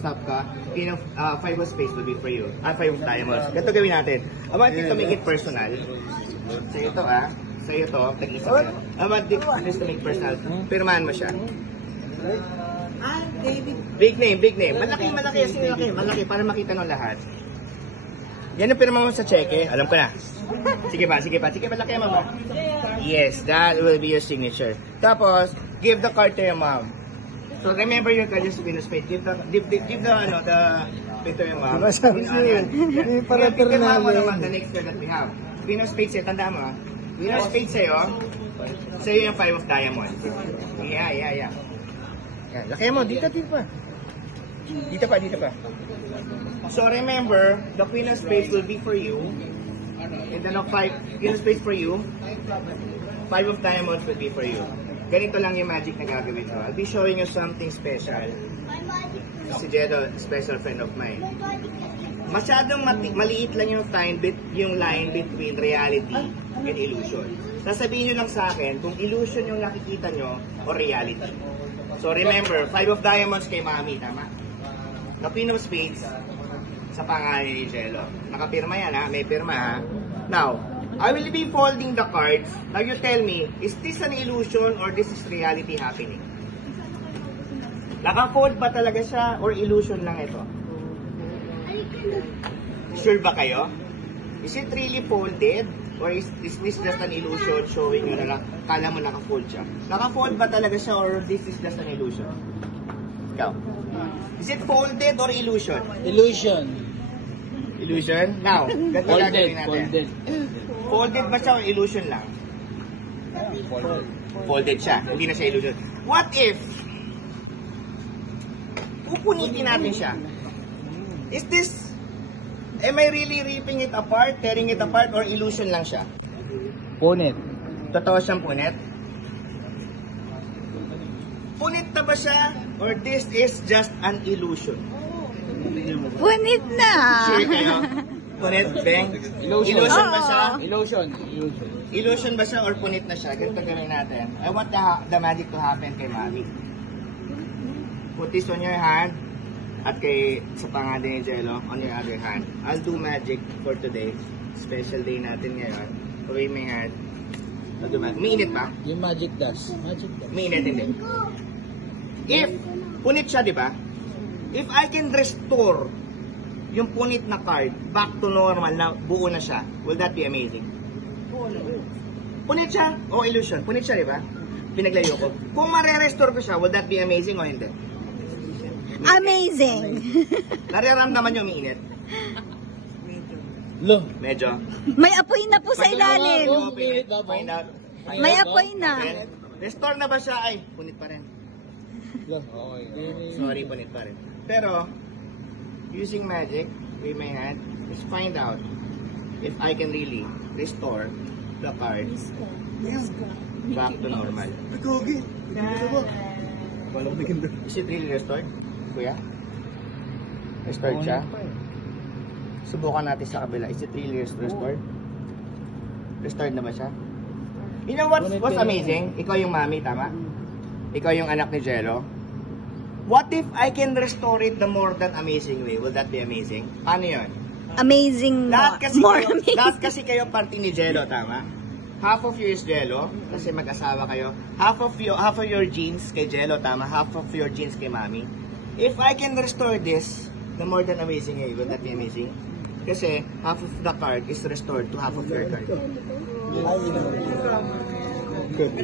stop ka, Queen of 5 of space will be for you. 5 of diamonds. Ganito gawin natin. I want you to make it personal. Sa'yo to Sa'yo to, tag-isa ka. I want you to make personal. Pirmahan mo siya. Big name. Malaki. Malaki para makita ng lahat. Yan ang pirma mo sa cheque. Alam ko na. Sige pa. Malaki mo ba? Yes, that will be your signature. Tapos, give the card to your mom. So remember your card is Queen of Spades. Give the pin to your mom. Pirma mo naman the next card that we have. Queen of Spades, tandaan mo. Queen of Spades sa'yo yung 5 of diamonds. Yeah. Yan, laki mo, dito pa. Dito pa. So remember, the Queen of Spades will be for you. And then 5 Queen of Spades for you. 5 of diamonds will be for you. Ganito lang yung magic na gagawin ko. I'll be showing you something special. Si Jedo, special friend of mine. Masyadong maliit lang yung line between reality and illusion. Sasabihin nyo lang sa akin kung illusion yung nakikita nyo o reality. So remember, 5 of diamonds kay Mami, tama? The Queen of Spades sa pangalan ni Jello. Nakapirma yan may pirma Now, I will be folding the cards. Now you tell me, is this an illusion or this is reality happening? Naka-fold ba talaga siya or illusion lang ito? Sure ba kayo? Is it really folded? Or is this just an illusion showing you na lang, kala mo naka-fold siya? Naka-fold ba talaga siya or this is just an illusion? Ikaw. Is it folded or illusion? Illusion. Now, ganito gagawin natin. Folded ba siya o illusion lang? Folded siya. Hindi na siya illusion. What if pupunitin natin siya? Is this, am I really ripping it apart, tearing it apart, or illusion lang siya? Punit. Totoo siyang punit? Punit na ba siya? Or this is just an illusion? Punit na! Sure kayo? Punit, Beng? Illusion ba siya? Illusion ba siya or punit na siya? Ganito gawin natin. I want the magic to happen kay Mami. Put this on your hand at sa pangalan ni Jello on your other hand. I'll do magic for today. Special day natin ngayon. Away my hand. I'll do magic. Mainit ba? Yung magic dust. Mainit hindi. If punit siya, di ba? If I can restore yung punit na card back to normal na buo na siya, will that be amazing? Punit siya o illusion? Punit siya, di ba? Pinaglayo ko. Kung mare-restore ko siya, will that be amazing o hindi? Amazing! Nararamdaman niyo umiinit? Medyo. May apoy na po sa ilalim. Find out. May apoy na. Restore na ba siya? Ay, punit pa rin. Sorry, punit pa rin. Pero, using magic with my hand, let's find out if I can really restore the card back to normal. Is it really restored, Kuya? Restored siya? Subukan natin sa kabila. Is it really restored? Restored na ba siya? You know what's amazing? Ikaw yung Mami, tama? Ikaw yung anak ni Jello. What if I can restore it the more than amazing way? Will that be amazing? Paano yun? Amazing. Lahat kasi kayo party ni Jello, tama? Half of you is Jello, kasi mag-asawa kayo. Half of your genes kay Jello, tama? Half of your genes kay Mami. If I can restore this, the more than amazing way, will that be amazing? Kasi half of the card is restored to half of your card.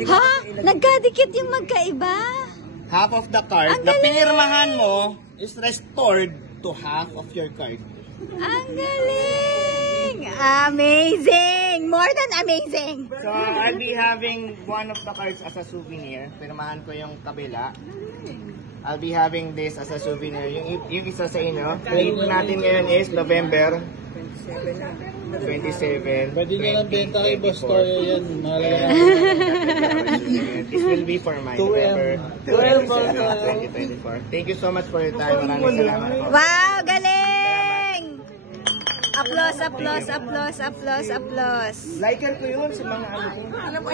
Ha? Nagkadikit yung magkaiba? Half of the card na pinirmahan mo is restored to half of your card. Ang galing! Amazing! More than amazing! So, I'll be having one of the cards as a souvenir. Pirmahan ko yung kabila. I'll be having this as a souvenir. Yung isa sa inyo. Date natin ngayon is November 27. Pwede nyo lang benta kay Boss Toyo yan. Mahalaga This will be for my November 2024. Thank you so much for your time. Maraming salamat po. Wow! Galing! Applause, applause, applause, applause, applause. Liker ko yun sa mga ano ko.